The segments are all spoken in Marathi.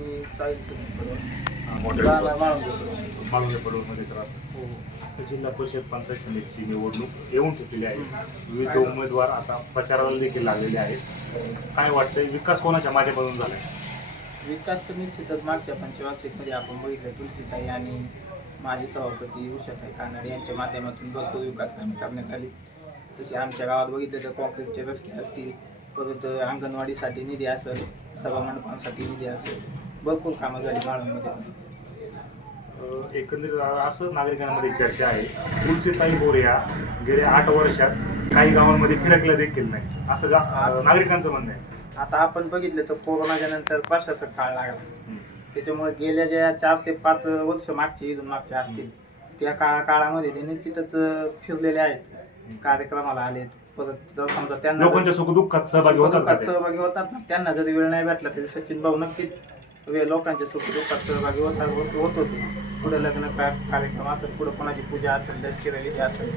मी साहिल सुनील मोठे मालुंगे पडवळमध्ये हो. आता जिल्हा परिषद पंचायत समितीची निवडणूक येऊन ठेवलेली आहे. विविध उमेदवार आता प्रचाराला देखील लागलेले आहेत. काय वाटतंय, विकास कोणाच्या माध्यमातून झाला? विकास तर निश्चितच मागच्या पंचवार्षिकमध्ये आपण बघितलं तुलसीताई आणि माजी सभापती उषाताई कानडे यांच्या माध्यमातून भरपूर विकास कामे करण्यात आली. तसे आमच्या गावात बघितलं तर कॉन्क्रीटचे रस्ते असतील, परत अंगणवाडीसाठी निधी असेल, सभामंडपांसाठी निधी असेल, भरपूर कामं झाली माळूंमध्ये पण. एकंदरीत असं नागरिकांमध्ये चर्चा आहे, तुलसीताई बोरे या गेल्या 8 वर्षात काही गावांमध्ये फिरकल्या देखील नाही, असं नागरिकांचं म्हणणं आहे. आता आपण बघितलं तर कोरोनाच्या नंतर प्रशासक काळ लागला, त्याच्यामुळे गेल्या ज्या 4 ते 5 वर्ष मागचे इथून मागचे असतील त्या काळामध्ये ते निश्चितच फिरलेले आहेत, कार्यक्रमाला आलेत. परत जर समजा त्यांना लोकांच्या सुखदुःखात सहभागी होतात ना, त्यांना जरी वेळ नाही भेटला तरी सचिन भाऊ नक्कीच लोकांच्या सुखदुःखात सहभागी होत होते. पुढे लग्न कार्यक्रम असेल, पुढे कोणाची पूजा असेल, दशकिरा विधी असेल,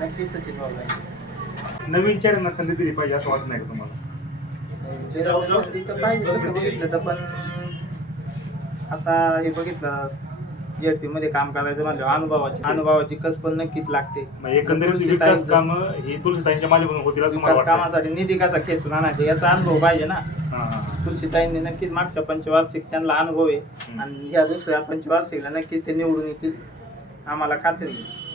नक्कीच सचिन भाऊ जाईल. नवीन चेहऱ्यांना संधी दिली पाहिजे असं वाटत नाही का तुम्हाला? तिथं पाहिजे तसं बघितलं तर, पण आता हे बघितलं जेडपी मध्ये काम करायचं म्हणजे अनुभवाची कस पण नक्कीच लागते. एकंदरीत विकास कामं ही तुलसीताईंच्या माध्यमातून होतील असं मला विकास कामासाठी निधी कसा खेचून आणायचा याचा अनुभव पाहिजे ना. तुलसीताईंनी नक्कीच मागच्या पंचवार्षिक त्यांना अनुभव आहे आणि या दुसऱ्या पंचवार्षिकला नक्कीच ते निवडून येतील, आम्हाला खात्री आहे.